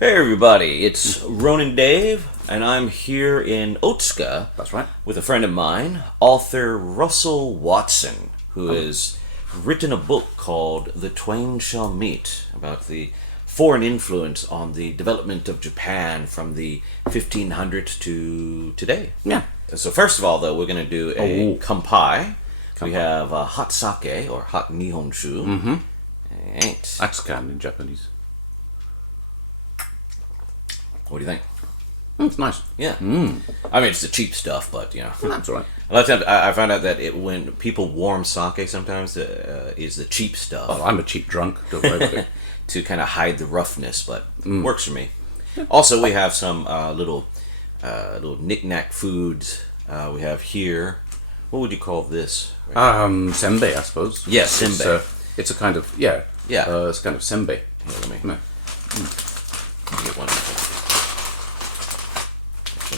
Hey everybody, it's Ronan Dave, and I'm here in Otska. That's right. With a friend of mine, Author Russel Watson, who has written a book called The Twain Shall Meet, about the foreign influence on the development of Japan from the 1500s to today. Yeah. So first of all, though, we're going to do a kanpai. We have hot sake, or hot nihonshu. Mm-hmm. Right. Atsukan in Japanese. What do you think? It's nice. Yeah. I mean, it's the cheap stuff, but, you know. That's all right. A lot of times, I found out that when people warm sake, sometimes is the cheap stuff. Oh, I'm a cheap drunk. Don't worry about it. To kind of hide the roughness, but works for me. Also, we have some little knick-knack foods. We have here. What would you call this? Senbei, I suppose. Yes, senbei. It's a kind of, yeah. It's kind of senbei. Here, let me get one.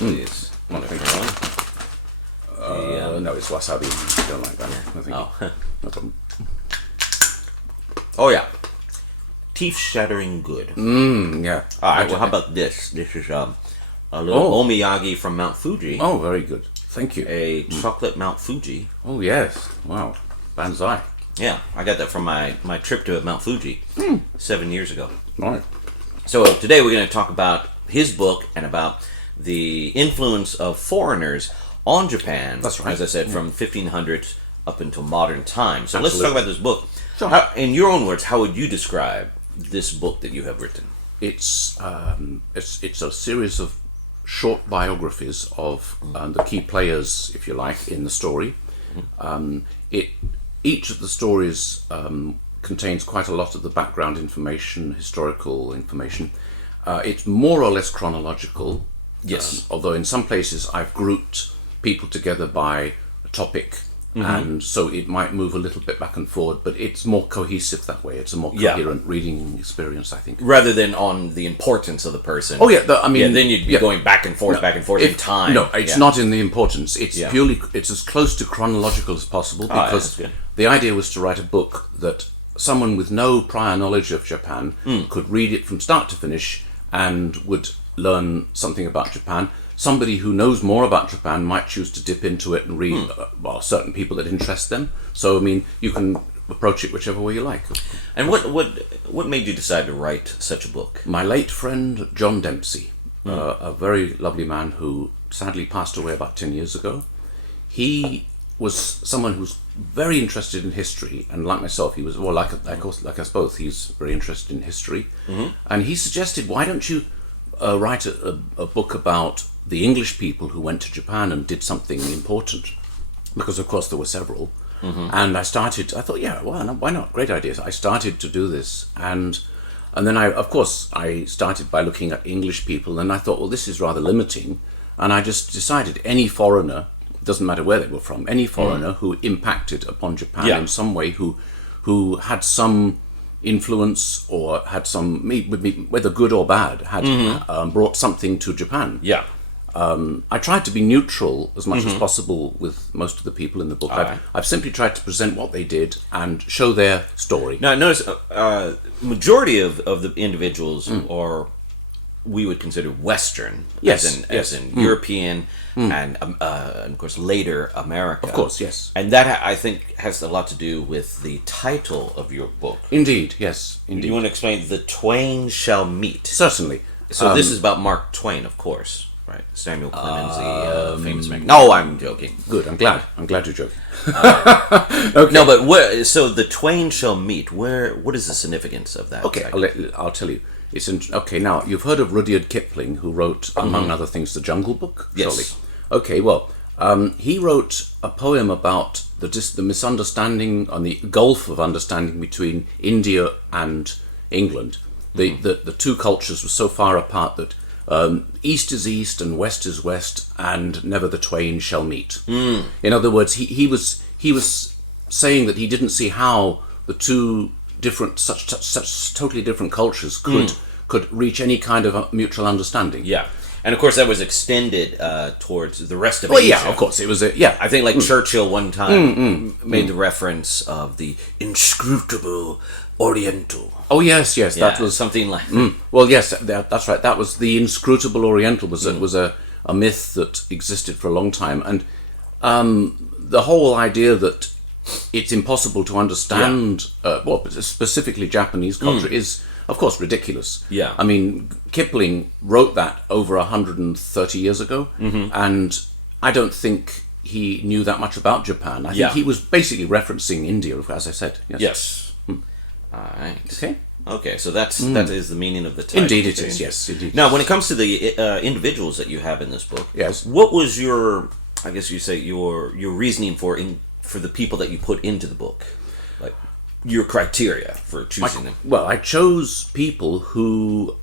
These. No, it's wasabi. I don't like that. Oh. No problem. Oh, yeah. Teeth-shattering good. Yeah. All right, well, how about this? This is a little omiyage from Mount Fuji. Oh, very good. Thank you. A chocolate Mount Fuji. Oh, yes. Wow. Banzai. Yeah, I got that from my trip to Mount Fuji 7 years ago. All right. So today we're going to talk about his book and about the influence of foreigners on Japan. That's right. As I said, from 1500s up until modern times. So Absolutely. let's talk about this book. Sure. In your own words, how would you describe this book that you have written? It's a series of short biographies of the key players, if you like, in the story. Each of the stories contains quite a lot of the background information, historical information. It's more or less chronological. Yes. Although in some places I've grouped people together by a topic, and so it might move a little bit back and forward, but it's more cohesive that way. It's a more coherent reading experience, I think. Rather than on the importance of the person. Oh yeah, then you'd be going back and forth in time. No, it's not in the importance. It's purely, it's as close to chronological as possible, because the idea was to write a book that someone with no prior knowledge of Japan could read it from start to finish and would learn something about Japan. Somebody who knows more about Japan might choose to dip into it and read certain people that interest them. So, I mean, you can approach it whichever way you like. And what made you decide to write such a book? My late friend, John Dempsey, a very lovely man who sadly passed away about 10 years ago. He was someone who was very interested in history, and like myself, he was, well, like us both, he's very interested in history. And he suggested, why don't you write a book about the English people who went to Japan and did something important? Because, of course, there were several. And I thought, yeah, why not? Great idea. So I started to do this, and then I started by looking at English people, and I thought, well, this is rather limiting, and I just decided any foreigner, doesn't matter where they were from, any foreigner who impacted upon Japan in some way, who had some influence or had some, whether good or bad, had brought something to Japan. Yeah. I tried to be neutral as much as possible with most of the people in the book. I've simply tried to present what they did and show their story. Now, notice majority of the individuals are, we would consider Western, as in European, and of course later America. Of course, yes. And that, I think, has a lot to do with the title of your book. Indeed, yes, indeed. You want to explain The Twain Shall Meet? Certainly. So this is about Mark Twain, of course. Right, Samuel Clemens, the famous man. No, I'm joking. Good, I'm glad you're joking. Okay. No, but so The Twain Shall Meet. What is the significance of that? Okay, I'll tell you. Okay, now, you've heard of Rudyard Kipling, who wrote, among other things, The Jungle Book? Yes. Surely. Okay, well, he wrote a poem about the misunderstanding and the gulf of understanding between India and England. The two cultures were so far apart that East is East and West is West, and never the twain shall meet. In other words, he was saying that he didn't see how the two such totally different cultures could reach any kind of mutual understanding. Yeah. And of course, that was extended towards the rest of Well, Asia. yeah, of course, it was I think like Churchill one time made the reference of the inscrutable Oriental. Oh yes, that was something like. Well, yes, that's right. That was the inscrutable Oriental. Was a myth that existed for a long time, and the whole idea that it's impossible to understand, specifically Japanese culture, is, of course, ridiculous. Yeah. I mean, Kipling wrote that over 130 years ago, and I don't think he knew that much about Japan. I think he was basically referencing India, as I said. Yes. All right. Okay, so that is the meaning of the title. Indeed it is, yes. Indeed. Now, when it comes to the individuals that you have in this book, yes, what was your, I guess you say, your reasoning for the people that you put into the book? Like, your criteria for choosing them? Well, I chose people who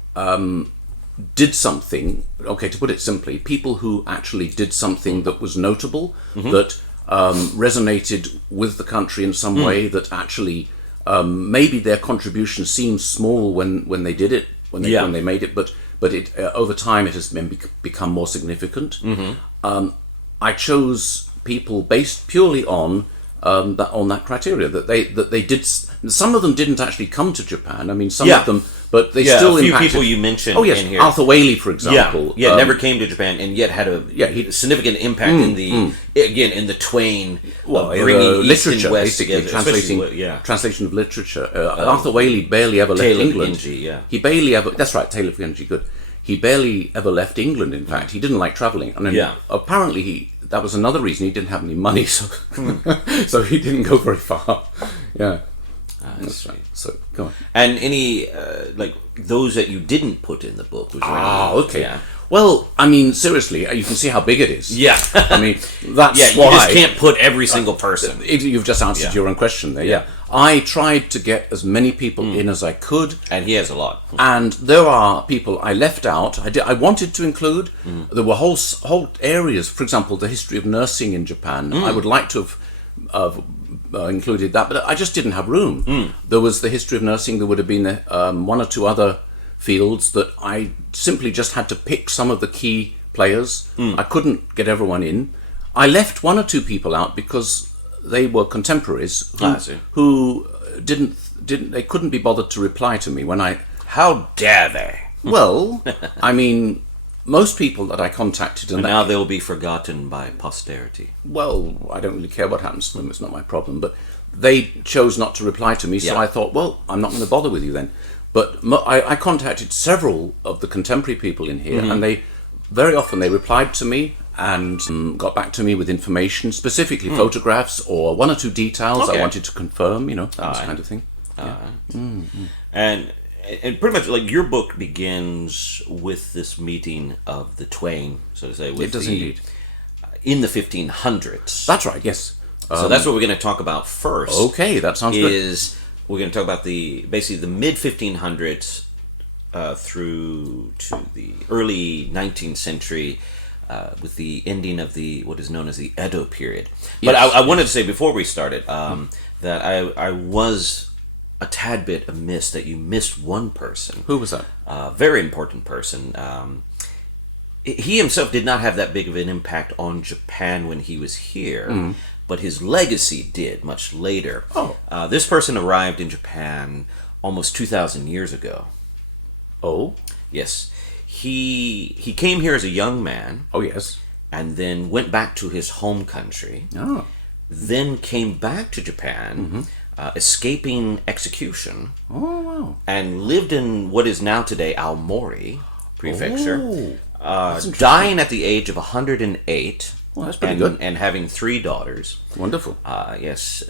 did something, okay, to put it simply, people who actually did something that was notable, that resonated with the country in some way, that actually... maybe their contribution seems small when they did it, when they made it, but it over time it has become more significant. I chose people based purely on that criteria, that they did. Some of them didn't actually come to Japan. I mean, some of them, but they still a few impacted. people you mentioned. Oh yes, in here. Arthur Waley, for example. Never came to Japan and yet had a significant impact in the Twain bringing East and literature, West basically translation of literature. Arthur Waley barely ever left England. He barely ever. That's right, Tale of Genji. Good. He barely ever left England. In fact, he didn't like travelling, and apparently that was another reason. He didn't have any money, so so he didn't go very far. Yeah. That's right. So go on. And any like those that you didn't put in the book? Was okay. Yeah. Well, I mean, seriously, you can see how big it is. Yeah. I mean, that's why... you just can't put every single person. You've just answered your own question there, yeah. I tried to get as many people in as I could. And he has a lot. And there are people I left out. I wanted to include. There were whole areas, for example, the history of nursing in Japan. I would like to have included that, but I just didn't have room. There was the history of nursing. There would have been one or two other fields that I simply just had to pick some of the key players. I couldn't get everyone in. I left one or two people out because they were contemporaries who they couldn't be bothered to reply to me when I... How dare they? Well, I mean, most people that I contacted... And now they'll be forgotten by posterity. Well, I don't really care what happens to them. It's not my problem. But they chose not to reply to me, so I thought, well, I'm not going to bother with you then. But I contacted several of the contemporary people in here, and they very often they replied to me and got back to me with information, specifically photographs or one or two details I wanted to confirm, that kind of thing. And pretty much, like, your book begins with this meeting of the Twain, so to say. It does indeed. In the 1500s. That's right, yes. So that's what we're going to talk about first. Okay, that sounds good. We're going to talk about basically the mid 1500s through to the early 19th century, with the ending of what is known as the Edo period. But I wanted to say before we started that I was a tad bit amiss that you missed one person. Who was that? Very important person. He himself did not have that big of an impact on Japan when he was here. But his legacy did much later. This person arrived in Japan almost 2,000 years ago. Oh? Yes. He came here as a young man. Oh, yes. And then went back to his home country. Oh. Then came back to Japan, escaping execution. Oh, wow. And lived in what is now today Aomori Prefecture. Oh. Dying at the age of 108. Well, that's pretty good. And having 3 daughters. Wonderful. Yes.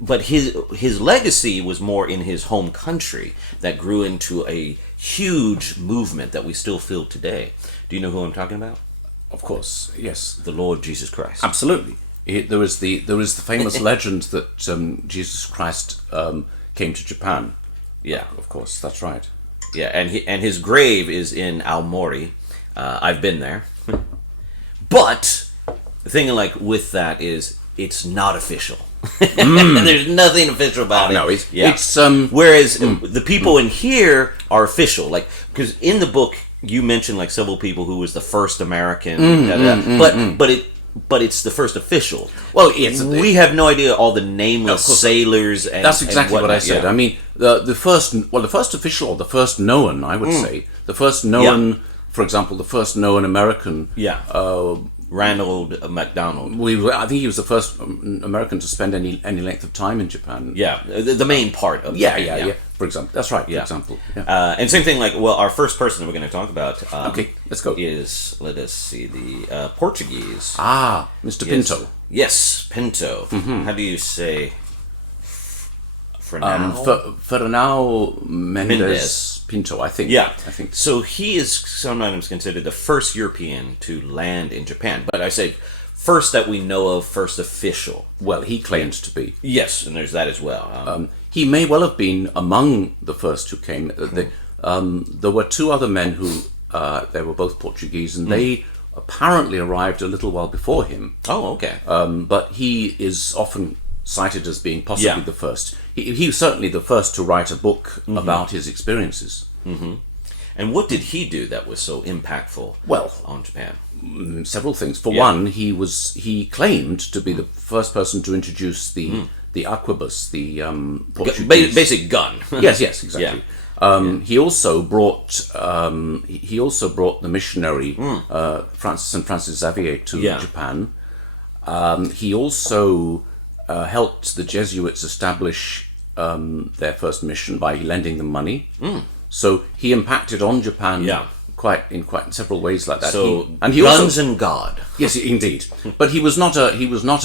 But his legacy was more in his home country that grew into a huge movement that we still feel today. Do you know who I'm talking about? Of course, yes. The Lord Jesus Christ. Absolutely. There is the famous legend that Jesus Christ came to Japan. Yeah, of course, that's right. Yeah, and his grave is in Aomori. I've been there. But the thing with that is it's not official. There's nothing official about it. No, it's whereas the people in here are official. Like, because in the book you mentioned like several people who was the first American, but it's the first official. Well, we have no idea all the nameless sailors. And that's exactly and what I said. Yeah. I mean, the first official, or the first known, I would say, the first known, for example, the first known American. Yeah. Ranald MacDonald. I think he was the first American to spend any length of time in Japan. Yeah, the main part of yeah. For example, that's right. For example, and same thing. Like, well, our first person that we're going to talk about. Okay, let's go. Is, let us see, the Portuguese. Mr. Pinto. Yes, Pinto. How do you say? Fernao? Fernao Mendes Pinto, I think. Yeah. I think. So he is sometimes considered the first European to land in Japan. But I say first that we know of, first official. Well, he claims to be. Yes, and there's that as well. He may well have been among the first who came. There were two other men who, they were both Portuguese, and they apparently arrived a little while before him. Oh, okay. But he is often cited as being possibly the first. He was certainly the first to write a book about his experiences. And what did he do that was so impactful on Japan? Several things. For one, he claimed to be the first person to introduce the arquebus, the Portuguese basic gun. yes, exactly. He also brought the missionary Francis Xavier to Japan. He also helped the Jesuits establish their first mission by lending them money. So he impacted on Japan in quite several ways like that. So he guns also, and God. Yes, indeed. But he was not a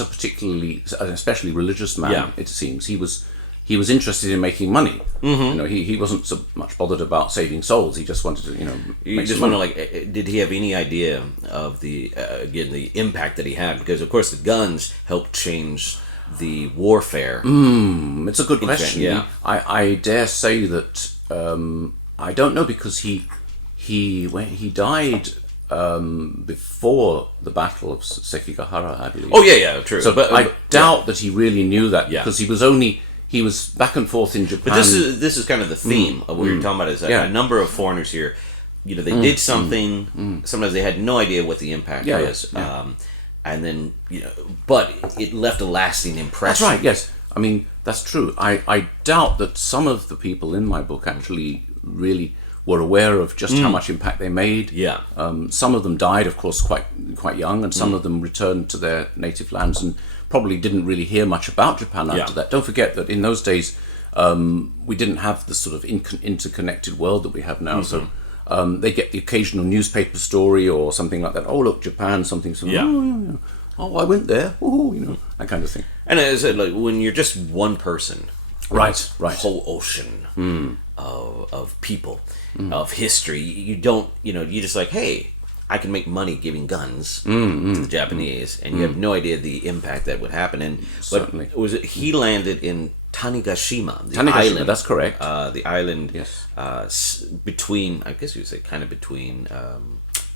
particularly, especially religious man. It seems he was interested in making money. You know, he wasn't so much bothered about saving souls. He just wanted to, You just wonder, like, did he have any idea of the impact that he had? Because of course the guns helped change the warfare. It's a good question. Yeah. I dare say that I don't know, because he died before the Battle of Sekigahara, I believe. Oh yeah, true. So, but I doubt that he really knew that, because he was back and forth in Japan. But this is kind of the theme of what you're talking about. Is that a number of foreigners here, they did something. Sometimes they had no idea what the impact was. And then, but it left a lasting impression. That's right, yes. I mean, that's true. I doubt that some of the people in my book actually really were aware of just how much impact they made. Yeah. Some of them died, of course, quite young, and some of them returned to their native lands and probably didn't really hear much about Japan after that. Don't forget that in those days, we didn't have the sort of interconnected world that we have now. So they get the occasional newspaper story or something like that. Oh, look, Japan, something. Oh, I went there. Ooh, that kind of thing. And as I said, like, when you're just one person, right, whole ocean of people, of history, you don't, you're just like, hey, I can make money giving guns to the Japanese, and you have no idea the impact that would happen. And certainly, he landed in Tanegashima, the Tanegashima, island. That's correct. The island, yes, between, I guess you would say, kind of between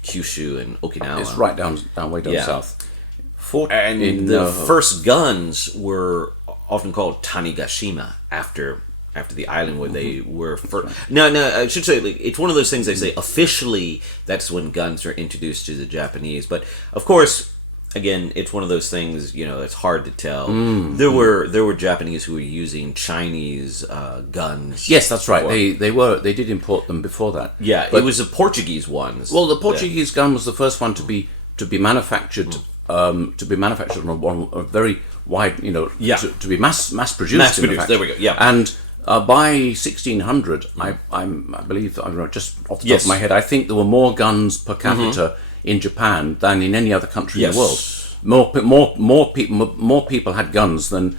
Kyushu and Okinawa. It's right way down south. And the first guns were often called Tanegashima after the island where they were first. No, I should say, like, it's one of those things they say officially that's when guns are introduced to the Japanese. But of course, again, it's one of those things, it's hard to tell. There were Japanese who were using Chinese guns. Yes, that's right. They did import them before that. Yeah, but it was the Portuguese ones. Well, the Portuguese gun was the first one to be manufactured. On a very wide, to be mass produced. Mass produced. There we go. Yeah, and by 1600, I believe, I don't know, just off the top of my head, I think there were more guns per capita in Japan than in any other country in the world. More people had guns than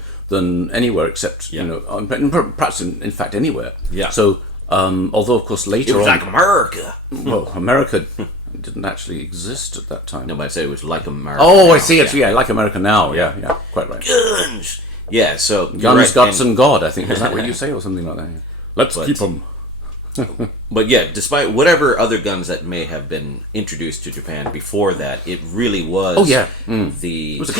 anywhere except perhaps in fact anywhere. Yeah. So although of course later it was like America. Well, America didn't actually exist at that time. No, but I say it was like America. Oh, now. I see. It's like America now. Yeah, quite right. Guns. Yeah, so guns, guts, and God. I think is that what you say, or something like that. Yeah. Let's keep them. But yeah, despite whatever other guns that may have been introduced to Japan before that, it really was. The Tanegashima. It was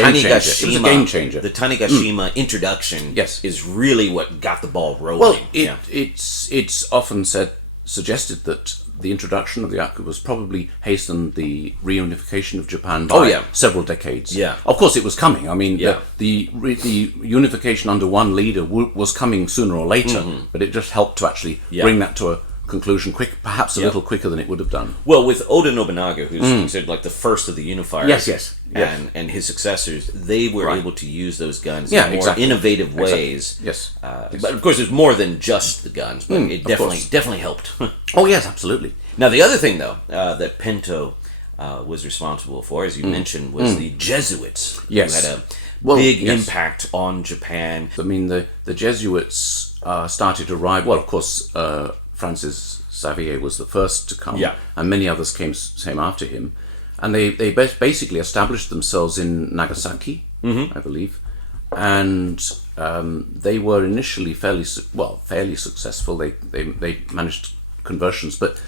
a game changer. The Tanegashima introduction, is really what got the ball rolling. Well, it's often said suggested that the introduction of the yaku was probably hastened the reunification of Japan by several decades. Yeah. Of course, it was coming. I mean, Yeah. the unification under one leader was coming sooner or later, but it just helped to actually bring that to a conclusion perhaps a little quicker than it would have done. Well, with Oda Nobunaga, who's considered like the first of the unifiers, Yes. and his successors, they were able to use those guns Yeah, in more exactly. innovative ways. Yes. But of course, there's more than just the guns, but it definitely helped. Oh yes, absolutely. Now, the other thing, though, that Pinto was responsible for, as you mentioned, was the Jesuits, Yes. who had a big impact on Japan. I mean, the Jesuits started to arrive. Well, of course, Francis Xavier was the first to come, and many others came after him. And they basically established themselves in Nagasaki, I believe, and they were initially fairly successful. They managed conversions, but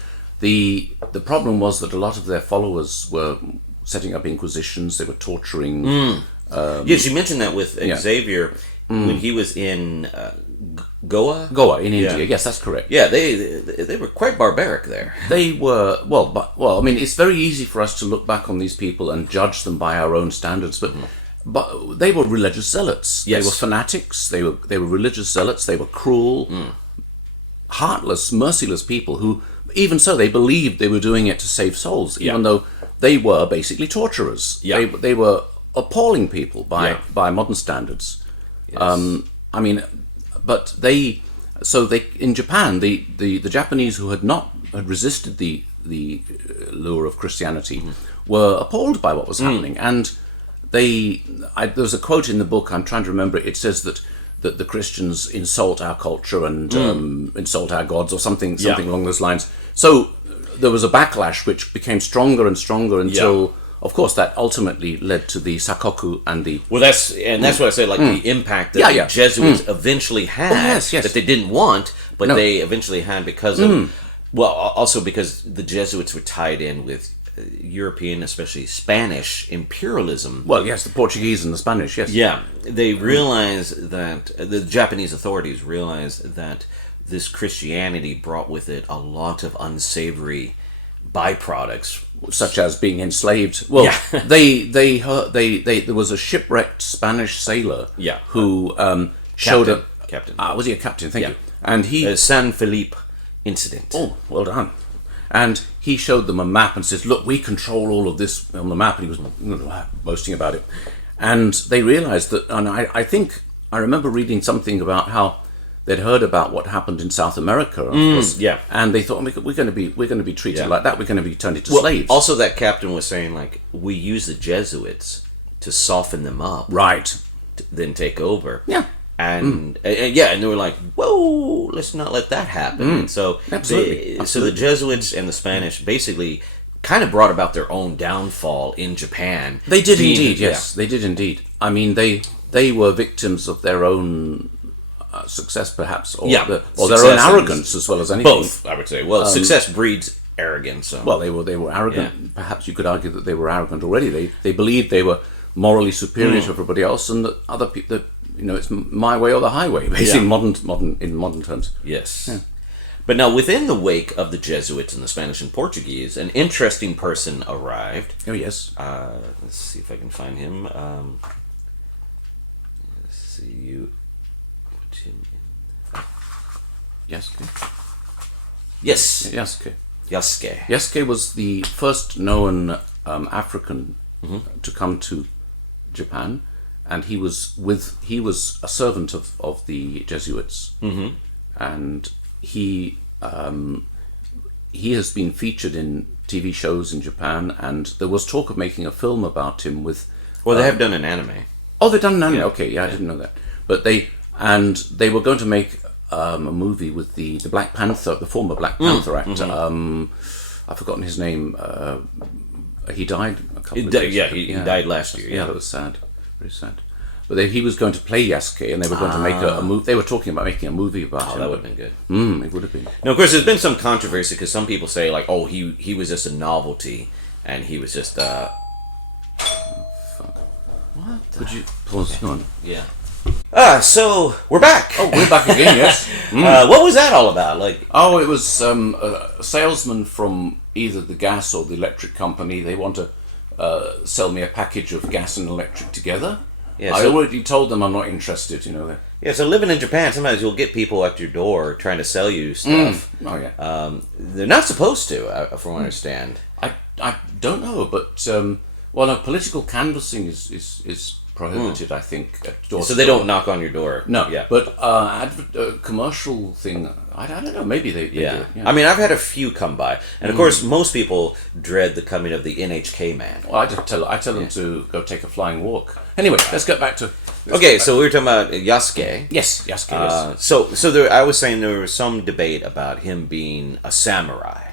the problem was that a lot of their followers were setting up inquisitions. They were torturing. Yes, you mentioned that with Xavier when he was in Goa. Goa in India. Yes, that's correct. Yeah, they were quite barbaric there. They were I mean, it's very easy for us to look back on these people and judge them by our own standards, but they were religious zealots. Yes. They were fanatics. They were religious zealots. They were cruel, heartless, merciless people who, even so, they believed they were doing it to save souls, even though they were basically torturers. Yeah. They were appalling people by modern standards. Yes. I mean, but they in Japan, the Japanese who had resisted the lure of Christianity were appalled by what was happening, and there's a quote in the book, I'm trying to remember it. It says that the Christians insult our culture and insult our gods or something along those lines. So there was a backlash which became stronger and stronger until. Of course, that ultimately led to the sakoku and the... Well, that's what I said, like the impact that the Jesuits eventually had, that they didn't want, but they eventually had because of... Well, also because the Jesuits were tied in with European, especially Spanish, imperialism. Well, yes, the Portuguese and the Spanish, yes. Yeah, they realized that... The Japanese authorities realized that this Christianity brought with it a lot of unsavory byproducts, such as being enslaved. Well, they there was a shipwrecked Spanish sailor who showed up. Captain. Was he a captain? Thank you. And he San Felipe incident. Oh, well done. And he showed them a map and says, "Look, we control all of this on the map." And he was boasting about it. And they realized that. And I think I remember reading something about how they'd heard about what happened in South America, of course, and they thought we're going to be treated like that. We're going to be turned into slaves. Also, that captain was saying like we use the Jesuits to soften them up, right? Then take over. Yeah, and and they were like, "Whoa, let's not let that happen." And so, absolutely. So the Jesuits and the Spanish basically kind of brought about their own downfall in Japan. They did indeed. Yes, they did indeed. I mean, they were victims of their own. Success, perhaps, or their own arrogance, as well as anything. Both, I would say. Well, success breeds arrogance. So. Well, they were arrogant. Yeah. Perhaps you could argue that they were arrogant already. They believed they were morally superior to everybody else, and that other people, that it's my way or the highway, basically in modern terms. Yes. Yeah. But now, within the wake of the Jesuits and the Spanish and Portuguese, an interesting person arrived. Oh yes. Let's see if I can find him. Let's see you. Yasuke. Yes. Yasuke. Yasuke was the first known African to come to Japan, and he was a servant of the Jesuits, and he has been featured in TV shows in Japan, and there was talk of making a film about him with. Well, they have done an anime. Oh, they've done an anime. Yeah. Okay, I didn't know that, but they were going to make. A movie with the Black Panther, the former Black Panther actor. I've forgotten his name. He died a couple of years ago. He died last year. Yeah, that was sad, very sad. But he was going to play Yasuke, and they were going to make a movie. They were talking about making a movie about him. That would have been good. It would have been. Now, of course, there's been some controversy because some people say like, "Oh, he was just a novelty, and he was just." Fuck. What? Could you pause on? Yeah. So we're back. Oh, we're back again, yes. What was that all about? Like, Oh, it was a salesman from either the gas or the electric company. They want to sell me a package of gas and electric together. Yeah, I so- already told them I'm not interested, yeah, so living in Japan, sometimes you'll get people at your door trying to sell you stuff. Oh, yeah. They're not supposed to, from what I understand. I don't know, but well, no, political canvassing is prohibited. I think. At door So to they door. don't knock on your door. No, Yeah. but commercial thing. I don't know. Maybe they do Yeah. it. Yeah. I mean, I've had a few come by, and of course, most people dread the coming of the NHK man. Well, I tell them to go take a flying walk. Anyway, let's get back to. Okay, so we were talking about Yasuke. Yes, Yasuke. Yes. So there, I was saying there was some debate about him being a samurai.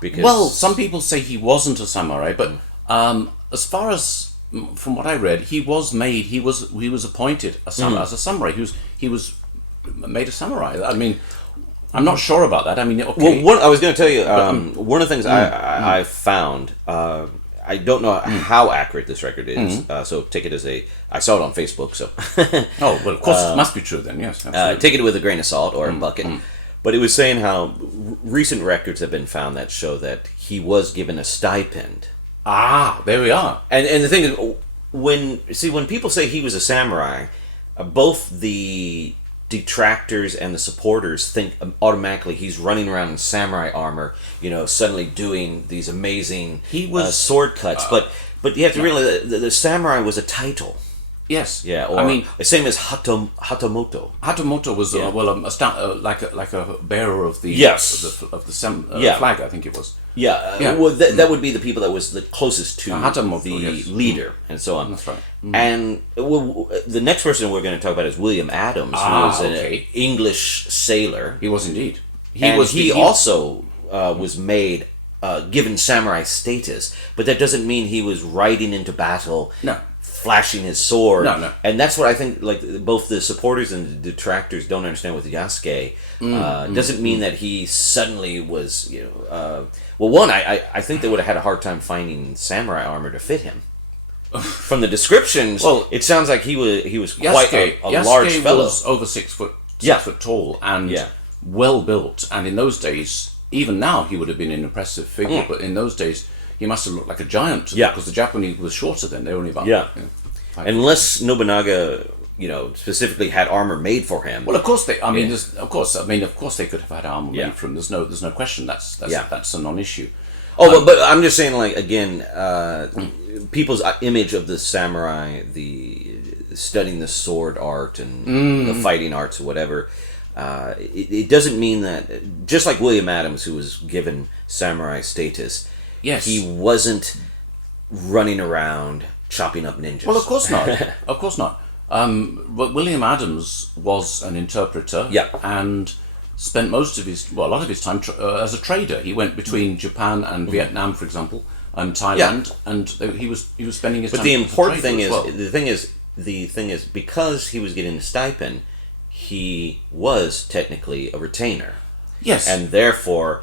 Because Well, some people say he wasn't a samurai, but as far as from what I read, he was made. He was appointed as a samurai. He was made a samurai. I mean, I'm not sure about that. I mean, okay. Well, I was going to tell you one of the things I found. I don't know how accurate this record is, so take it as I saw it on Facebook, so Oh, well, of course, it must be true then. Yes, absolutely. take it with a grain of salt or a bucket. But it was saying how recent records have been found that show that he was given a stipend. There we are. And the thing is, when people say he was a samurai, both the detractors and the supporters think automatically he's running around in samurai armor, suddenly doing these amazing He was- sword cuts. But you have to realize that the samurai was a title. Yes. Yeah, or I mean, the same as Hatamoto. Hatamoto was Yeah. like a bearer of the Yes. of the Yeah. flag. I think it was. Yeah, Yeah. well, that would be the people that was the closest to Hatamoto, the yes. leader, and so on. That's right. And the next person we're going to talk about is William Adams, who was an English sailor. He was indeed. He also was made given samurai status, but that doesn't mean he was riding into battle. No. Flashing his sword. No. And that's what I think, like, both the supporters and the detractors don't understand with Yasuke. Doesn't mean that he suddenly was, well, one, I think they would have had a hard time finding samurai armor to fit him. From the descriptions, Well, it sounds like he was quite a Yasuke large fellow. was over 6 foot, Yeah. 6 foot tall and Yeah. well built. And in those days, even now he would have been an impressive figure, but in those days he must have looked like a giant. Yeah. Because the Japanese was shorter then. They were only about Yeah. 5 Unless Nobunaga, specifically had armor made for him. Well, of course they. I mean, Yeah. of course they could have had armor Yeah. made from. There's no question. That's a non-issue. Oh, but I'm just saying, like, again, people's image of the samurai, the studying the sword art and the fighting arts or whatever, it doesn't mean that, just like William Adams, who was given samurai status, Yes. he wasn't running around chopping up ninjas. Well, of course not. Of course not. But William Adams was an interpreter. Yeah. And spent a lot of his time as a trader. He went between Japan and Vietnam, for example, and Thailand, and he was spending his time. But the as a important trader thing as is, well. the thing is, because he was getting a stipend, he was technically a retainer. Yes. And therefore,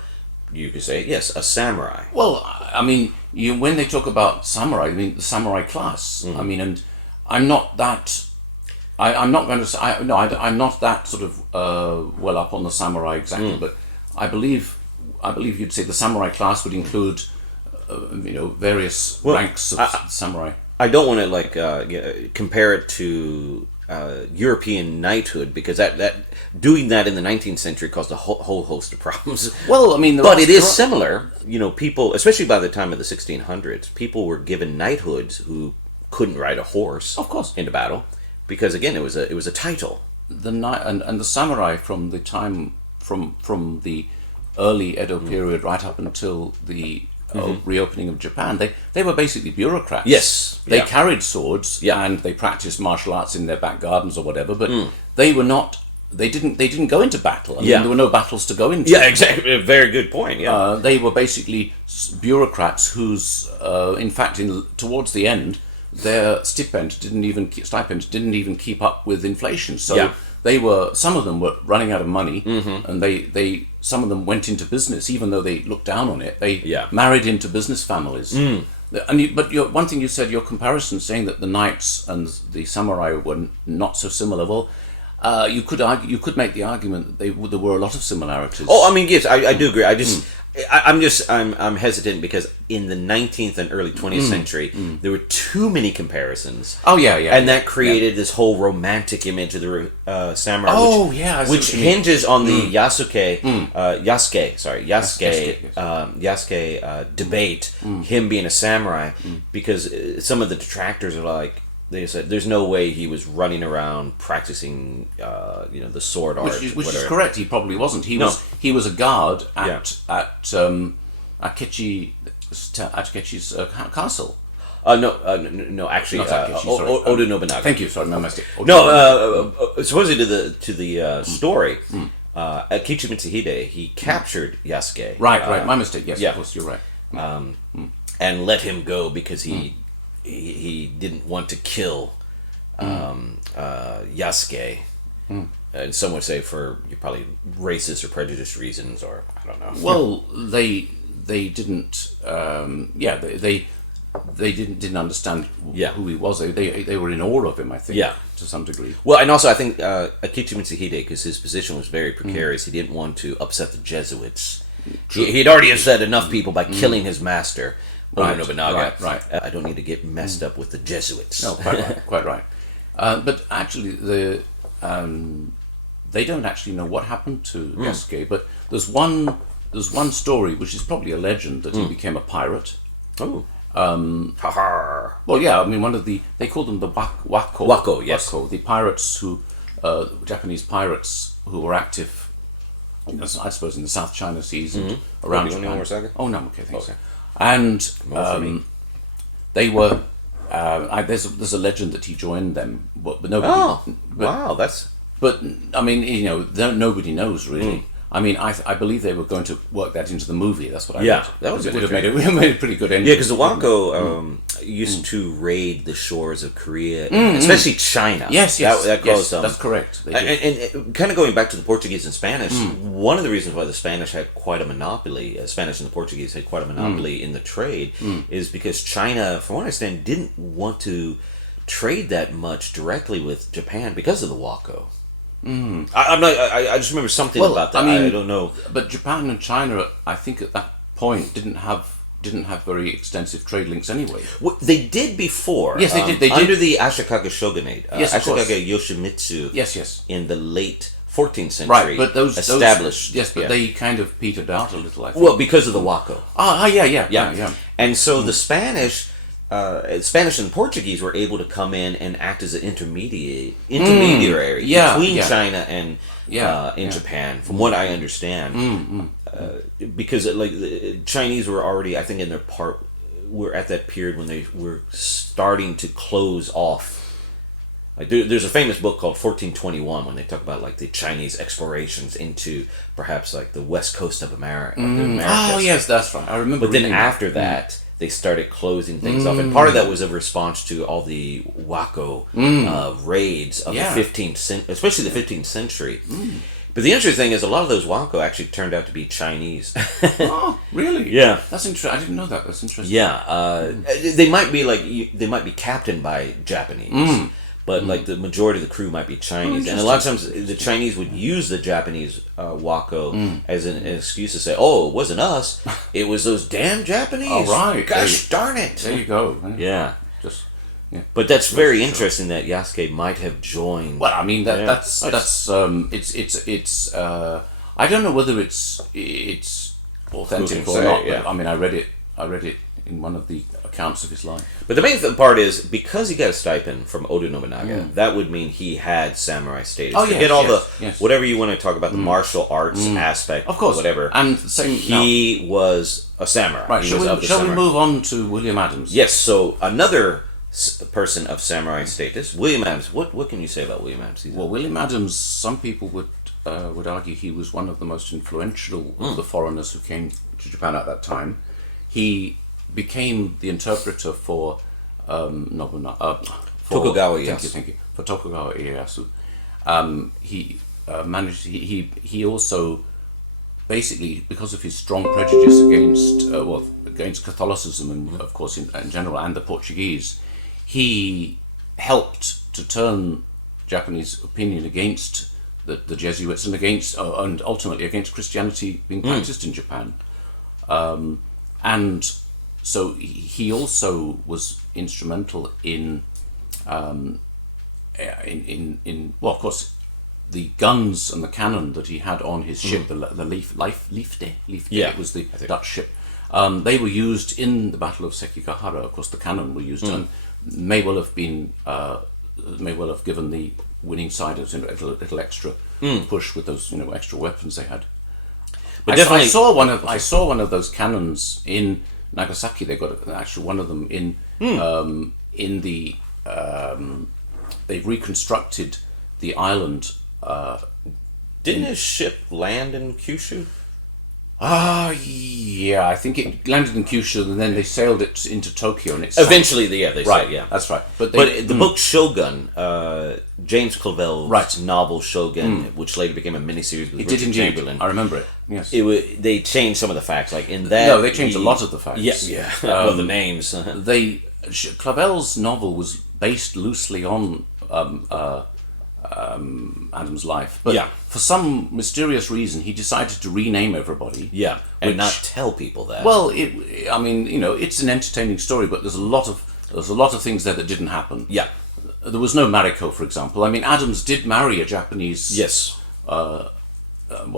you could say, yes, a samurai. Well, I mean, when they talk about samurai, I mean the samurai class. I mean, and I'm not that. I'm not going to say. I'm not that sort of well up on the samurai exactly, but I believe you'd say the samurai class would include, various ranks of samurai. I don't want to compare it to European knighthood, because that doing that in the 19th century caused a whole host of problems. Well, I mean, but it is similar. People, especially by the time of the 1600s, people were given knighthoods who couldn't ride a horse, of course, into battle, because again, it was a title. The and the samurai from the time from the early Edo period right up until the reopening of Japan, they were basically bureaucrats. Yes, they carried swords and they practiced martial arts in their back gardens or whatever, but they were not. They didn't go into battle. I mean, there were no battles to go into. Yeah, exactly. A very good point. Yeah, they were basically bureaucrats whose, in fact, towards the end, their stipend didn't even keep up with inflation. So some of them were running out of money, and some of them went into business, even though they looked down on it. They married into business families. But one thing you said, your comparison saying that the knights and the samurai were not so similar. Well, You could make the argument that there were a lot of similarities. Oh, I mean, yes, I do agree. I'm hesitant because in the 19th and early 20th century, there were too many comparisons. Oh, yeah. And that created this whole romantic image of the samurai. Oh, yeah. Which hinges on the Yasuke debate, him being a samurai, because some of the detractors are like, they said there's no way he was running around practicing, the sword art. Which is correct. He probably wasn't. He was a guard at Akechi's castle. No. Actually, Not Akechi, sorry. Oda Nobunaga. Thank you. Sorry, my mistake. Supposedly to the story, Akechi Mitsuhide, he captured Yasuke. Right. My mistake. Yes, of course, you're right. And let him go because he didn't want to kill Yasuke. And some would say for probably racist or prejudiced reasons, or I don't know. Well, they didn't. They didn't understand who he was. They were in awe of him, I think, to some degree. Well, and also I think Akechi Mitsuhide, because his position was very precarious, he didn't want to upset the Jesuits. He had already upset enough people by killing his master, Oda Nobunaga. Right. I don't need to get messed up with the Jesuits. No, quite right. But actually, they don't actually know what happened to Yasuke. But there's one story which is probably a legend that he became a pirate. Oh. Well, yeah. I mean, they called them the Wako. Wako, yes. Wako, the pirates Japanese pirates who were active, I suppose, in the South China Seas and around Japan. One more second? Oh no, okay, thanks. Okay. And they were. There's a legend that he joined them, but nobody. Oh, wow, that's. But I mean, nobody knows really. I mean, I believe they were going to work that into the movie. That's what I read. That would have made a pretty good ending. Yeah, because the Wako used to raid the shores of Korea, especially China. Yes, that's correct. And kind of going back to the Portuguese and Spanish, one of the reasons why the Spanish had quite a monopoly, Spanish and the Portuguese had quite a monopoly in the trade, is because China, from what I understand, didn't want to trade that much directly with Japan because of the Wako. I just remember something about that. I mean, I don't know. But Japan and China, I think, at that point didn't have very extensive trade links anyway. Well, they did before. Yes, they did. They did under the Ashikaga shogunate. Ashikaga Yoshimitsu. Yes. In the late 14th century. Right, but those established. They kind of petered out a little. I think. Well, because of the Wako. Yeah. And so the Spanish and Portuguese were able to come in and act as an intermediary between China and Japan, from what I understand. Because the Chinese were already, I think, were at that period when they were starting to close off. Like there's a famous book called 1421 when they talk about like the Chinese explorations into perhaps like the west coast of America. Oh yes, that's right. I remember. But then after that, they started closing things off, and part of that was a response to all the Wako raids of the 15th century, especially the 15th century. But the interesting thing is, a lot of those Wako actually turned out to be Chinese. Oh, really? Yeah, that's interesting. I didn't know that. That's interesting. Yeah, they might be captained by Japanese. But like the majority of the crew might be Chinese, and a lot of times the Chinese would use the Japanese Wako as an excuse to say, "Oh, it wasn't us; it was those damn Japanese." Oh, right. Gosh darn it! There you go. Yeah. But that's very interesting that Yasuke might have joined. Well, I mean that's it's I don't know whether it's authentic or not. But, I mean, I read it in one of the accounts of his life. But the main part is, because he got a stipend from Oda Nobunaga, that would mean he had samurai status. Oh, Forget all whatever you want to talk about, the martial arts aspect, of course, whatever. And he was a samurai. Right, shall we move on to William Adams? Yes, so another person of samurai status, William Adams. What can you say about William Adams? Well, William Adams, some people would argue he was one of the most influential of the foreigners who came to Japan at that time. He became the interpreter for Nobunaga. Tokugawa Ieyasu. Thank you. For Tokugawa Ieyasu. He managed. He also, basically, because of his strong prejudice against Catholicism and of course in general, and the Portuguese, he helped to turn Japanese opinion against the Jesuits and ultimately against Christianity being practiced in Japan. And so he also was instrumental in well, of course, the guns and the cannon that he had on his ship, the Liefde, it was the Dutch ship. They were used in the Battle of Sekigahara. Of course, the cannon were used and may well have given the winning side a little extra push with those extra weapons they had. But I saw one of those cannons in Nagasaki. They got actually one of them in the. They've reconstructed the island. Didn't his ship land in Kyushu? Yeah, I think it landed in Kyushu and then they sailed it into Tokyo and it eventually they right, sailed, yeah. That's right. But the book Shogun, James Clavell's novel Shogun, which later became a miniseries with Richard Chamberlain. I remember it. Yes. They changed some of the facts, like in that. No, they changed a lot of the facts. Yeah. Well, the names. Clavell's novel was based loosely on Adam's life, but for some mysterious reason he decided to rename everybody. Yeah, and not tell people that. Well, it's an entertaining story, but there's a lot of things there that didn't happen. Yeah, there was no Mariko, for example. I mean, Adams did marry a Japanese. Yes. Well,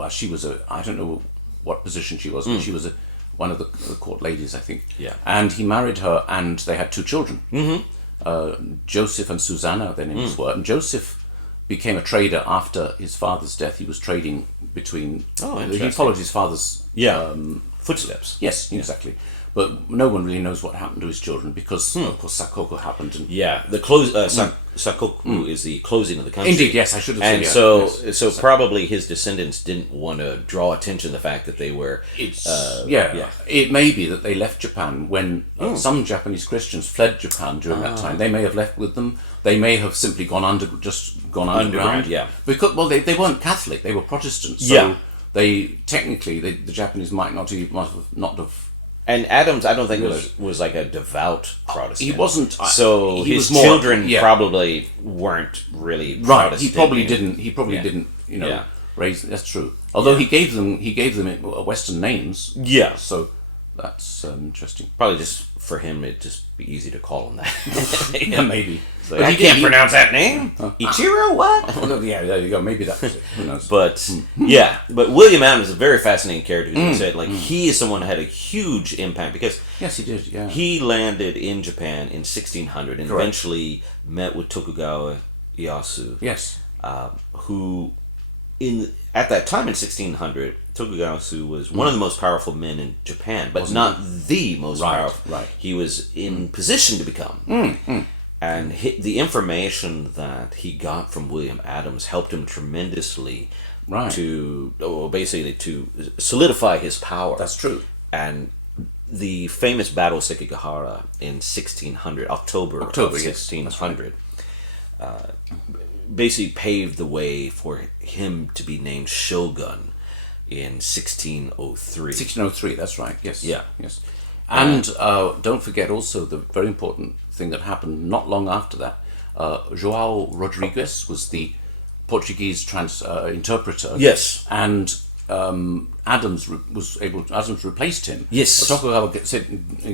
she was I don't know what position she was, but she was one of the court ladies, I think. Yeah. And he married her, and they had two children. Joseph and Susanna, their names were, and Joseph became a trader after his father's death. He was trading between. He followed his father's footsteps. Yes, exactly. But no one really knows what happened to his children because, of course, sakoku happened. And the sakoku is the closing of the country. Indeed, yes, I should have said. And so probably his descendants didn't want to draw attention to the fact that they were. It may be that they left Japan when some Japanese Christians fled Japan during that time. They may have left with them. They may have simply gone underground. Yeah, because they weren't Catholic; they were Protestants. So they technically the Japanese might not have. And Adams, I don't think was like a devout Protestant. He wasn't. So his children probably weren't really Protestant. He probably didn't. Raise. That's true. Although he gave them Western names. Yeah. So that's interesting. Probably just for him, it'd just be easy to call him that. Maybe. So I can't pronounce that name. Ichiro, what? Yeah, there you go. Maybe that's it. Who knows? But but William Adams is a very fascinating character. Because he said, he is someone who had a huge impact because yes, he did. Yeah, he landed in Japan in 1600 and eventually met with Tokugawa Ieyasu. Yes, who at that time in 1600. Tokugawa Ieyasu was one of the most powerful men in Japan, but not the most powerful. Right. He was in position to become. And the information that he got from William Adams helped him tremendously to solidify his power. That's true. And the famous Battle of Sekigahara in 1600, October of 1600, basically paved the way for him to be named Shogun in 1603. 1603, that's right, yes. Yeah. Yes. And don't forget also the very important thing that happened not long after that. João Rodrigues was the Portuguese interpreter. Yes. And Adams replaced him. Yes. Tokugawa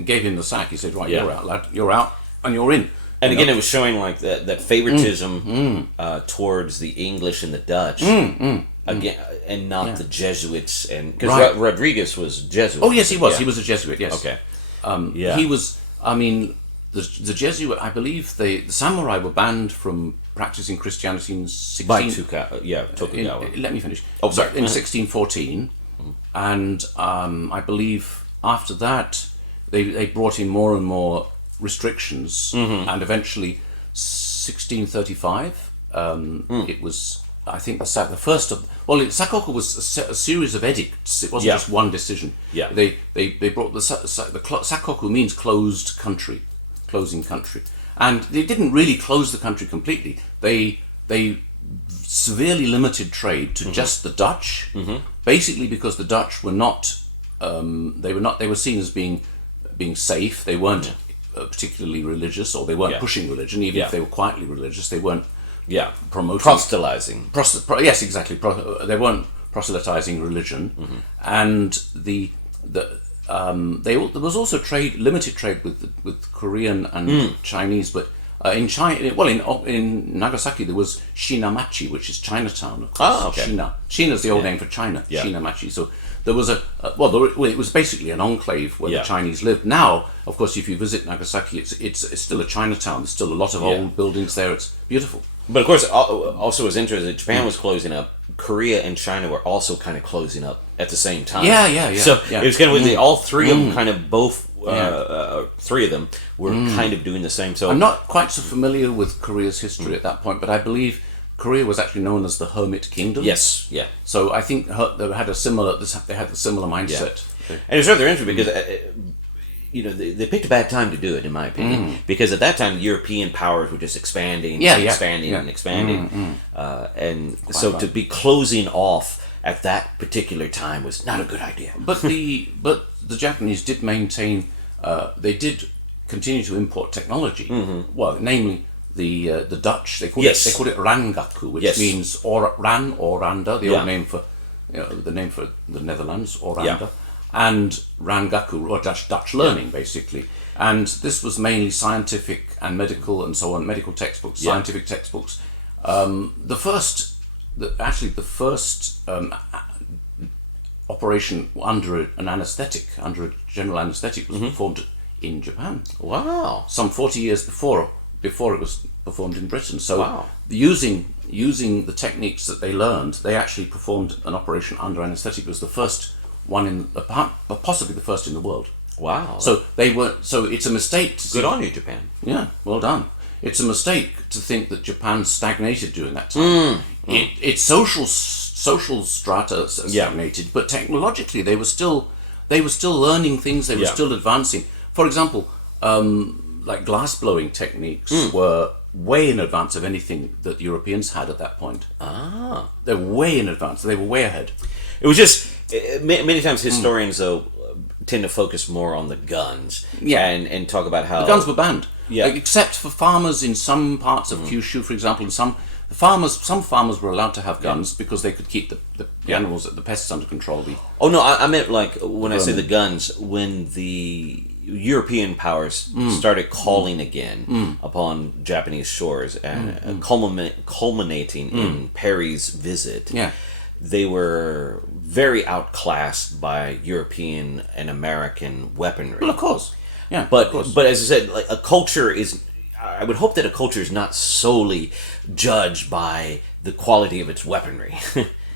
gave him the sack. He said, right, you're out, lad. You're out, and you're in. And again, it was showing like that favoritism towards the English and the Dutch. Again, and not the Jesuits, and because Rodriguez was Jesuit. Oh yes, he was. He was a Jesuit. Yes. Okay. He was. I mean, the Jesuit. I believe the samurai were banned from practicing Christianity in 16. By Tokugawa. Let me finish. Oh, sorry. In 1614, and I believe after that they brought in more and more restrictions, and eventually 1635. It was. I think the first of sakoku was a series of edicts. It wasn't just one decision. Yeah, they brought the sakoku means closing country, and they didn't really close the country completely. They severely limited trade to just the Dutch, basically because the Dutch were not. They were seen as being safe. They weren't particularly religious, or they weren't pushing religion. Even if they were quietly religious, they weren't promoting proselytizing. Yes, exactly. They weren't proselytizing religion, and there was also limited trade with Korean and Chinese, but in China, in Nagasaki there was Shinamachi, which is Chinatown. Of course. Okay. Shina is the old name for China. Yeah. Shinamachi. So there was it was basically an enclave where the Chinese lived. Now, of course, if you visit Nagasaki, it's still a Chinatown. There's still a lot of old buildings there. It's beautiful. But of course, also was interesting that Japan was closing up. Korea and China were also kind of closing up at the same time. Yeah. So it was kind of all three of them, kind of both. Three of them were kind of doing the same. So I'm not quite so familiar with Korea's history at that point, but I believe Korea was actually known as the Hermit Kingdom. Yes, yeah. So I think they had a similar mindset. And it's rather interesting because they picked a bad time to do it, in my opinion, because at that time European powers were just expanding, expanding. And so to be closing off at that particular time was not a good idea. But the Japanese did maintain. They did continue to import technology. Well, namely the Dutch. They called it rangaku, which means ran or randa, the old name for the name for the Netherlands, Oranda, and rangaku or Dutch learning basically. And this was mainly scientific and medical and so on, medical textbooks, scientific textbooks. The first operation under an anaesthetic, under a general anaesthetic, was performed in Japan. Wow! Some 40 years before it was performed in Britain. So using the techniques that they learned, they actually performed an operation under anaesthetic. It was the first one possibly the first in the world. Wow! So it's a mistake. Good on you, Japan. Yeah, well done. It's a mistake to think that Japan stagnated during that time. Its social strata stagnated, but technologically they were still learning things. They were still advancing. For example, like glass blowing techniques were way in advance of anything that Europeans had at that point. They're way in advance. They were way ahead. It was just many times historians though tend to focus more on the guns and talk about how the guns were banned. Yeah. Except for farmers in some parts of Kyushu, for example, and some farmers were allowed to have guns because they could keep the animals, the pests under control. Oh no, I meant like when I say the guns, when the European powers started calling again upon Japanese shores and culminating in Perry's visit. Yeah. They were very outclassed by European and American weaponry. Well, of course. Yeah, but as I said, like a culture is. I would hope that a culture is not solely judged by the quality of its weaponry.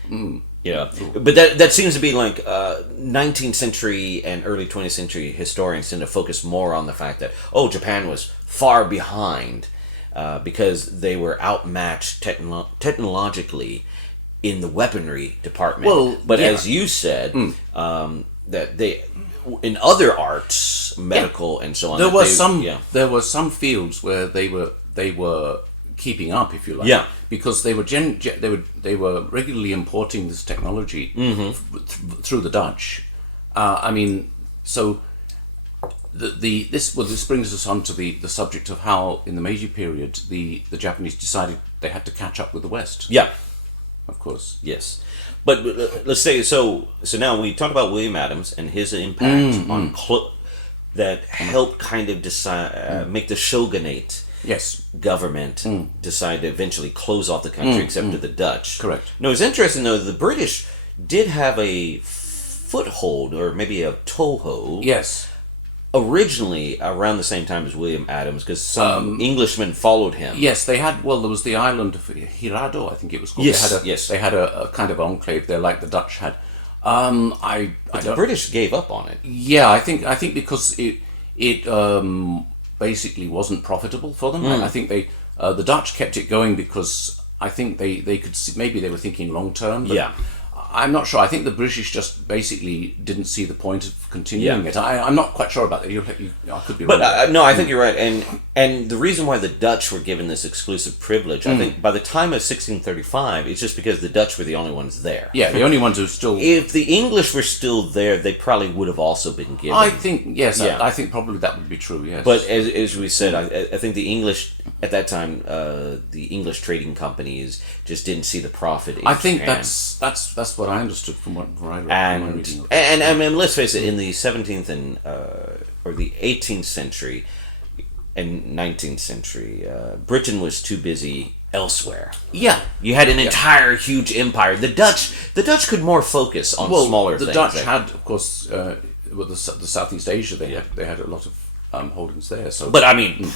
But that seems to be like 19th century and early 20th century historians tend to focus more on the fact that Japan was far behind because they were outmatched technologically in the weaponry department. Well, but as you said, that they. In other arts, medical and so on, there were some fields where they were keeping up, if you like, because they were regularly importing this technology through the Dutch. So this brings us on to the subject of how in the Meiji period the Japanese decided they had to catch up with the West. Yeah, of course. Yes. But let's say so now we talked about William Adams and his impact on that helped kind of decide make the shogunate government decide to eventually close off the country except to the Dutch. Correct. No, it's interesting though the British did have a foothold or maybe a toehold. Yes. Originally around the same time as William Adams, because some Englishmen followed him. Yes, they had. Well, there was the island of Hirado, I think it was called. Yes, they had a kind of enclave there, like the Dutch had. The British gave up on it. Yeah, I think because it basically wasn't profitable for them. I think the Dutch kept it going because I think they could see, maybe they were thinking long term. Yeah. I'm not sure. I think the British just basically didn't see the point of continuing it. I'm not quite sure about that. I could be wrong. But no, I think you're right. And the reason why the Dutch were given this exclusive privilege, I think by the time of 1635, it's just because the Dutch were the only ones there. Yeah, the only ones who still... If the English were still there, they probably would have also been given... I think, yes, I think probably that would be true, yes. But as we said, I think the English at that time, the English trading companies just didn't see the profit in I think Japan. that's what I understood from what I read. And I mean, let's face it, in the 17th and or the 18th century and 19th century, Britain was too busy elsewhere. Yeah, You had an entire huge empire. The Dutch could more focus on smaller the things. Dutch had, of course, with the Southeast Asia, they had a lot of holdings there. So, But I mean,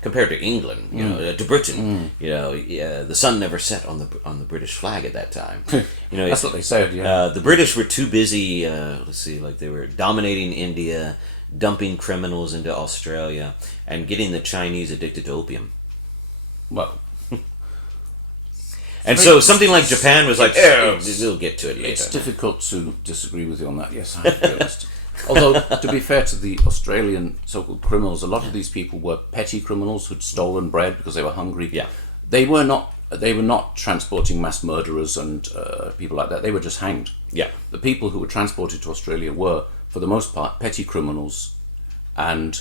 compared to England, to Britain, the sun never set on the British flag at that time. that's what they said. Yeah, The British were too busy. They were dominating India, dumping criminals into Australia, and getting the Chinese addicted to opium. well, And so something like Japan was like, we'll get to it later. it's difficult to disagree with you on that. Yes, I have to be honest. Although, to be fair to the Australian so-called criminals, a lot of these people were petty criminals who'd stolen bread because they were hungry. Yeah. They were not transporting mass murderers and people like that. They were just hanged. Yeah. The people who were transported to Australia were, for the most part, petty criminals, and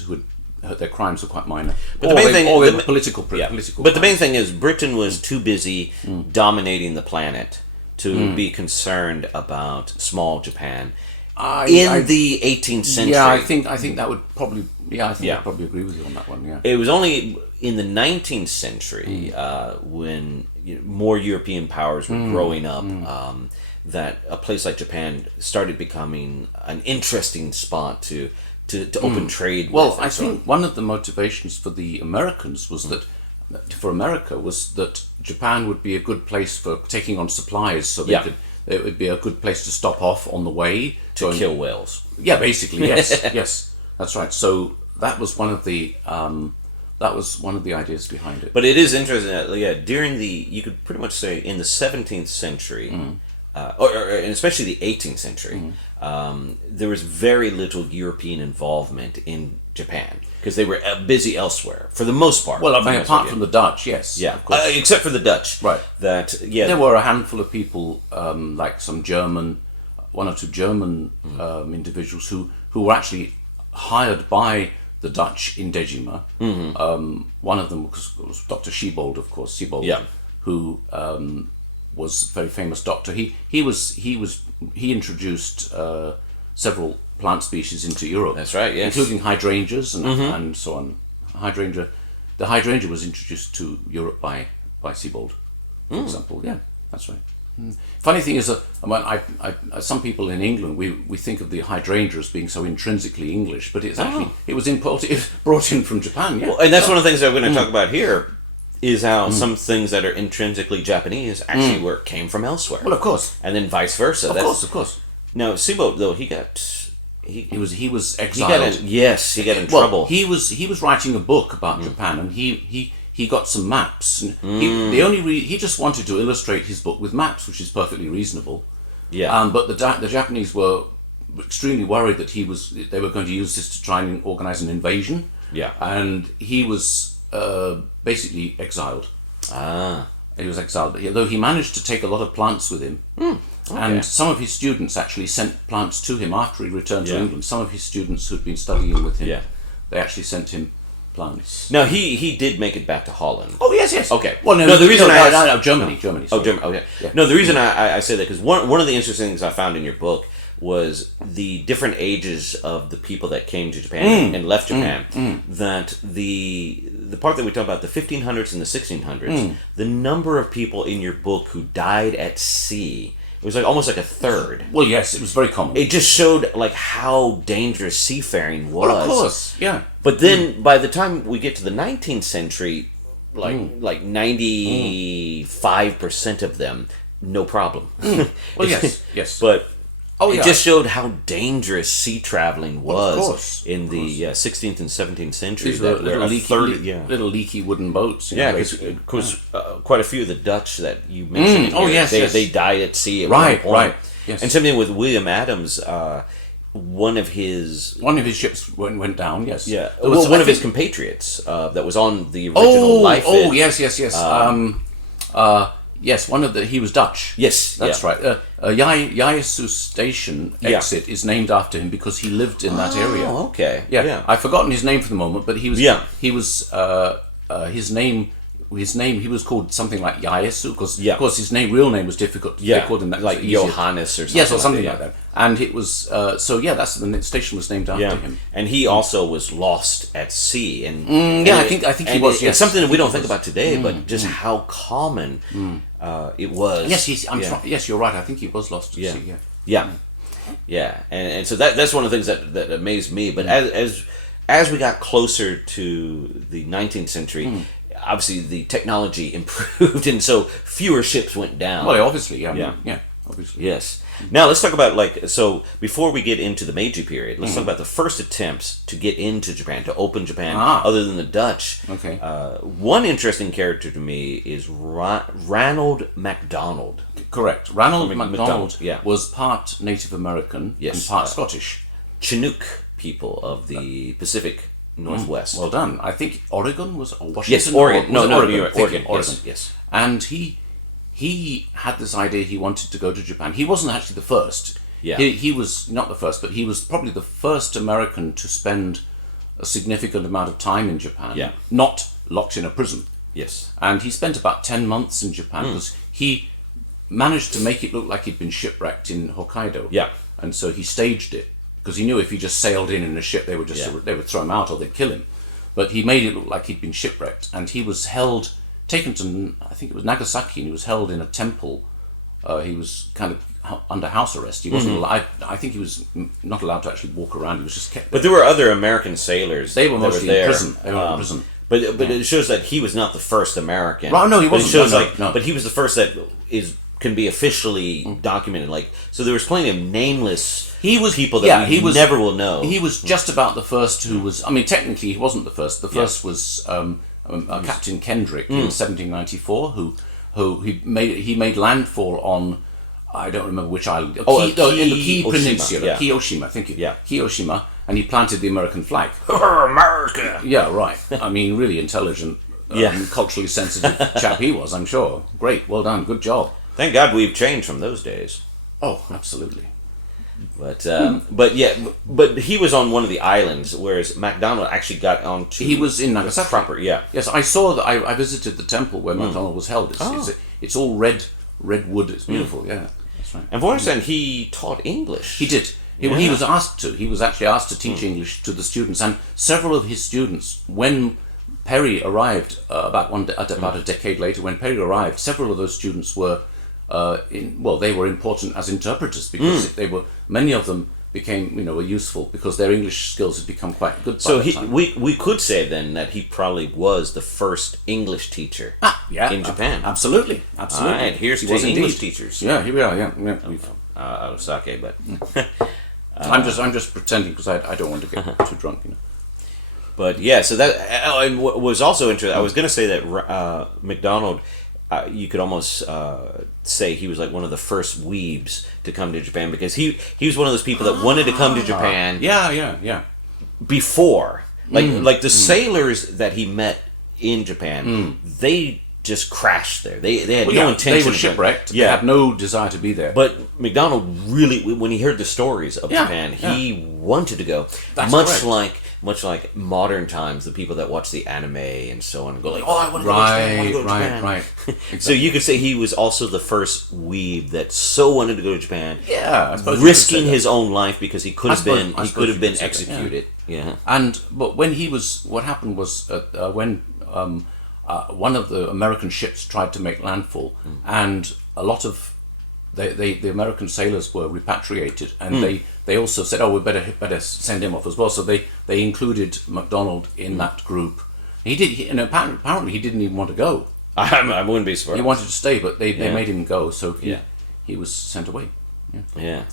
their crimes were quite minor. But the main thing, they were political. But the main thing is, Britain was too busy dominating the planet to be concerned about small Japan. In the 18th century. Yeah, I think that would probably. Yeah, I think I'd probably agree with you on that one. Yeah. It was only in the 19th century when more European powers were growing up that a place like Japan started becoming an interesting spot to open trade with. Well, I think one of the motivations for the Americans was that, for America, was that Japan would be a good place for taking on supplies, so it would be a good place to stop off on the way to kill whales. Yeah, basically, yes, yes, that's right. So that was one of the ideas behind it. But it is interesting that, during you could pretty much say in the 17th century, and especially the 18th century, there was very little European involvement in Japan because they were busy elsewhere for the most part. Well, apart from the Dutch, yes, yeah, of course. Except for the Dutch, right? There were a handful of people, like one or two German individuals who were actually hired by the Dutch in Dejima. One of them was Dr. Siebold, of course, who was a very famous doctor. He introduced several plant species into Europe. That's right, yes. Including hydrangeas and so on. The hydrangea was introduced to Europe by Siebold, for example. Yeah, that's right. Funny thing is that some people in England we think of the hydrangea as being so intrinsically English, but it's actually it was brought in from Japan. Yeah, well, and that's one of the things that we're going to talk about here is how some things that are intrinsically Japanese actually came from elsewhere. Well, of course, and then vice versa. Of course. Now, Siebold, though, he was exiled. He got in trouble. He was writing a book about Japan, and he got some maps. And he just wanted to illustrate his book with maps, which is perfectly reasonable. Yeah. But the Japanese were extremely worried that they were going to use this to try and organize an invasion. Yeah. And he was basically exiled. He was exiled, though he managed to take a lot of plants with him. Okay. And some of his students actually sent plants to him after he returned to England. Some of his students who'd been studying with him, they actually sent him plants. Now, he did make it back to Holland. Oh, yes. Okay. Well, the reason Germany. Sorry. Oh, Germany. Okay. Yeah. No, the reason I say that, because one of the interesting things I found in your book was the different ages of the people that came to Japan and left Japan. That the part that we talk about, the 1500s and the 1600s, the number of people in your book who died at sea, it was almost like a third. Well, yes, it was very common. It just showed how dangerous seafaring was. Well, of course, yeah. But then by the time we get to the 19th century, like 95% of them, no problem. Well, yes. But it just showed how dangerous sea traveling was in the 16th and 17th century. These were little leaky wooden boats. Because quite a few of the Dutch that you mentioned they died at sea at one point. Right. Yes. And something with William Adams, one of his ships went down. Yes. Yeah. One of his compatriots that was on the original Life. Yes. Yes, he was Dutch. Yes, that's right. Yaesu Station exit is named after him because he lived in that area. Oh, okay. Yeah. I've forgotten his name for the moment, but he was his name, he was called something like Yaesu, because Yeah. of course his real name was difficult. Yeah, They called him that, like so easier. Johannes or something. Yes, or something like like that. And it was that's the station was named after him. And he also was lost at sea, and I think he was. It's something that we don't think about today, but just how common it was. Yes, yes, you're right. I think he was lost at sea. Yeah. And so that's one of the things that amazed me. But as we got closer to the 19th century, obviously the technology improved, and so fewer ships went down. Well, obviously, obviously. Yes. Now let's talk about before we get into the Meiji period, let's talk about the first attempts to get into Japan, to open Japan, other than the Dutch. Okay. One interesting character to me is Ranald MacDonald. Correct. Ranald MacDonald yeah. was part Native American and part Scottish. Chinook people of the Pacific Northwest. Well done. I think Oregon was Washington. Yes, Oregon. Oregon. Oregon. Yes. And he had this idea he wanted to go to Japan. He wasn't actually the first. Yeah. He was not the first, but he was probably the first American to spend a significant amount of time in Japan. Yeah. Not locked in a prison. Yes. And he spent about 10 months in Japan because he managed to make it look like he'd been shipwrecked in Hokkaido. Yeah. And so he staged it because he knew if he just sailed in a ship, they would throw him out or they'd kill him. But he made it look like he'd been shipwrecked, and he was taken to, I think it was Nagasaki, and he was held in a temple. He was kind of under house arrest. He wasn't allowed, I think he was not allowed to actually walk around. He was just kept there. But there were other American sailors. They were mostly in there. prison. They were in prison. But it shows that he was not the first American. Right, no, he wasn't. But it shows but he was the first that can be officially documented. So there was plenty of nameless people that we never will know. He was just about the first who was. I mean, technically, he wasn't the first. The first was Captain Kendrick in 1794, who he made landfall on. I don't remember which island. In the Kii Peninsula, Kiyoshima. Thank you. Yeah, Kiyoshima, and he planted the American flag. America. Yeah, right. I mean, really intelligent, culturally sensitive chap he was. I'm sure. Great, well done, good job. Thank God we've changed from those days. Oh, absolutely. But he was on one of the islands, whereas MacDonald actually got onto. He was in Nagasaki. Proper, yeah. Yes, I saw that. I visited the temple where MacDonald was held. It's all red wood. It's beautiful. Yeah, that's right. And from what I understand, he taught English. He did. He was asked to. He was actually asked to teach English to the students, and several of his students, when Perry arrived about a decade later, when Perry arrived, several of those students were. They were important as interpreters because many of them were useful because their English skills had become quite good. So we could say then that he probably was the first English teacher in Japan. Absolutely. All right, here's to English teachers. Yeah, here we are. Yeah. Out of sake, but I'm just pretending because I don't want to get too drunk. But yeah, so that and what was also interesting. I was going to say that MacDonald. You could almost say he was like one of the first weebs to come to Japan because he was one of those people that wanted to come to Japan. Yeah. Before, like the sailors that he met in Japan, they just crashed there. They had no intention. They were shipwrecked. Yeah, they had no desire to be there. But MacDonald really, when he heard the stories of Japan, he wanted to go. That's much like modern times, the people that watch the anime and so on go like, "Oh, I want to go to Japan. I want to go to Japan." Right. Exactly. So you could say he was also the first weeb that so wanted to go to Japan. Yeah, risking his own life because he could have been executed. Yeah. But when what happened was when one of the American ships tried to make landfall, and a lot of the American sailors were repatriated, and they also said, "Oh, we better send him off as well." So they included MacDonald in that group. He did, and apparently he didn't even want to go. I wouldn't be surprised. He wanted to stay, but they made him go, so he was sent away. Yeah.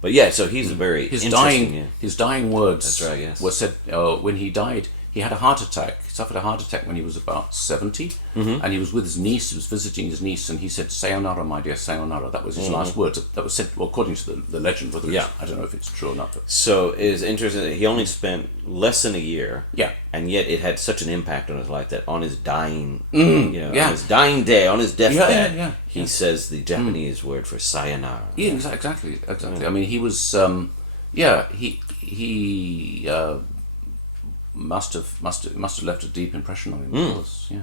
But yeah, so he's a very his dying words. That's right. Yes. Were said when he died. He had a heart attack. He suffered a heart attack when he was about 70, and he was with his niece. He was visiting his niece, and he said, "Sayonara, my dear, sayonara." That was his last words. That was said, according to the legend. Whether I don't know if it's true or not. So it's interesting that he only spent less than a year. Yeah. And yet it had such an impact on his life that on his dying, on his dying day, on his deathbed, he says the Japanese word for sayonara. Yeah, exactly. I mean, he was, must have left a deep impression on him. Of course, yeah.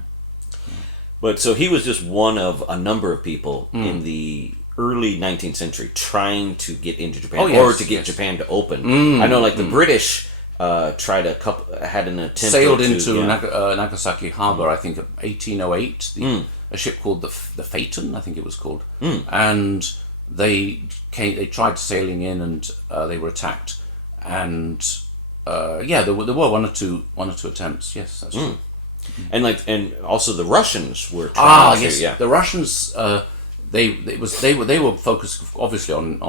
But so he was just one of a number of people in the early 19th century trying to get into Japan, or to get Japan to open. I know, like the British had an attempt. Sailed into Nagasaki Harbor, I think, in 1808. A ship called the Phaeton, I think it was called, and they tried sailing in, and they were attacked. And there were one or two attempts. Yes, that's true. And also the Russians were trying to, the Russians. They were focused obviously on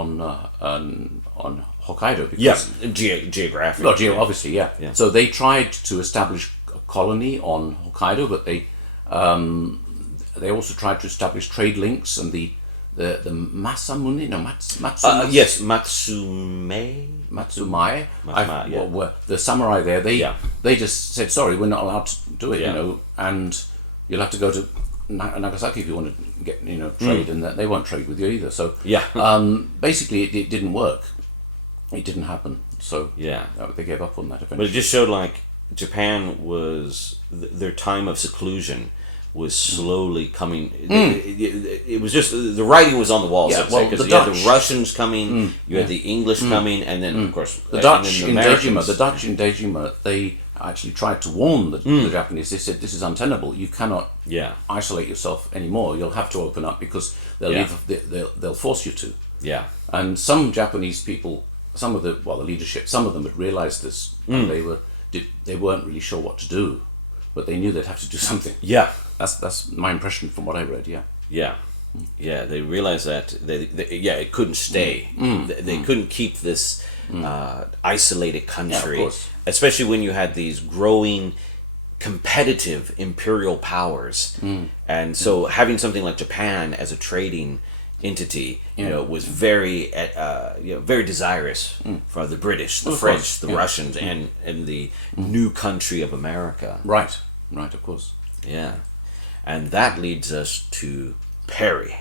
Hokkaido because geographic. Well, obviously, yeah. So they tried to establish a colony on Hokkaido, but they also tried to establish trade links, and the Masamune, Matsumai. The samurai there, they just said, sorry, we're not allowed to do it, and you'll have to go to Nagasaki if you want to get trade, and they won't trade with you either. So basically it didn't work. It didn't happen. So they gave up on that eventually. But it just showed like Japan was their time of seclusion was slowly coming. It was just the writing was on the wall. Because you had the Russians coming, you had the English coming, and then of course the Dutch in Dejima, they actually tried to warn the Japanese. They said, this is untenable. You cannot isolate yourself anymore. You'll have to open up because they'll force you to. Yeah. And some Japanese people, some of the leadership, some of them had realized this, and they weren't really sure what to do, but they knew they'd have to do something. Yeah. That's my impression from what I read. Yeah, they realized that it couldn't stay. They couldn't keep this isolated country, especially when you had these growing competitive imperial powers. And so having something like Japan as a trading entity, was very very desirous for the British, the French, the Russians, and the new country of America. Right, of course. Yeah. And that leads us to Perry.